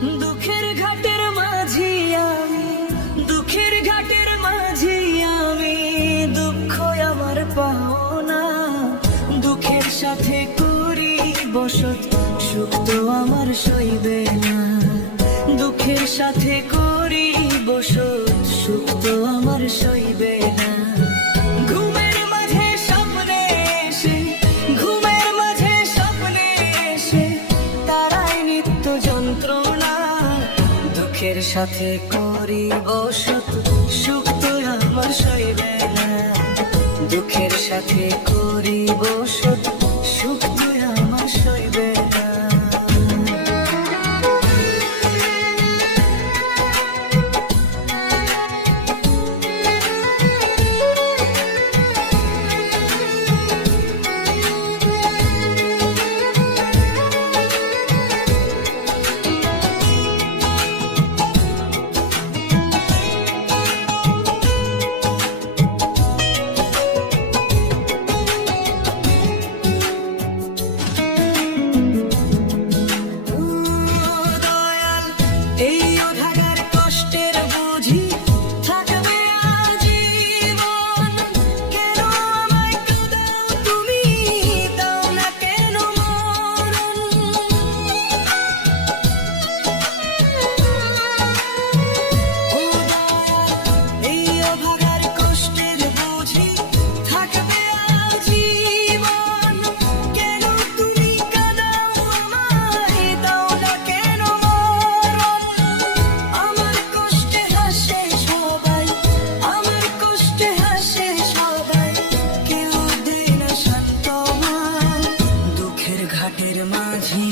দুঃখের ঘাটের মাঝি আমি, দুঃখের ঘাটের মাঝি আমি, দুঃখ আমার পাওনা। দুঃখের সাথে করি বসত, সুখ তো আমার সইবে না। দুঃখের সাথে করি বসত, সুখ তো আমার সইবে না। ঘুমের মাঝে স্বপ্নে এসে, ঘুমের মাঝে স্বপ্নে এসে তারাই নিত্য যন্ত্রণা। দুঃখের সাথে করি বসত, সুখ তো আমার সইবে না। দুঃখের সাথে করি বসত, সুখ তো আমার সইবে না। এই অধাগার কষ্টের বুঝি থাকবে আজীবন। কেন আমায় কাঁদাও তুমি, দাও না কেন মরণ। ও দয়াল, এই অভাগার কষ্টের বুঝি থাকবে আজীবন। কেন তুমি কাঁদাও আমায়, দাও না কেন মরণ। আমার কষ্টে হাসে সবাই, আমার কষ্টে হাসে সবাই, কেউ দেয় না সান্ত্বনা। দুঃখের ঘাটের মাঝি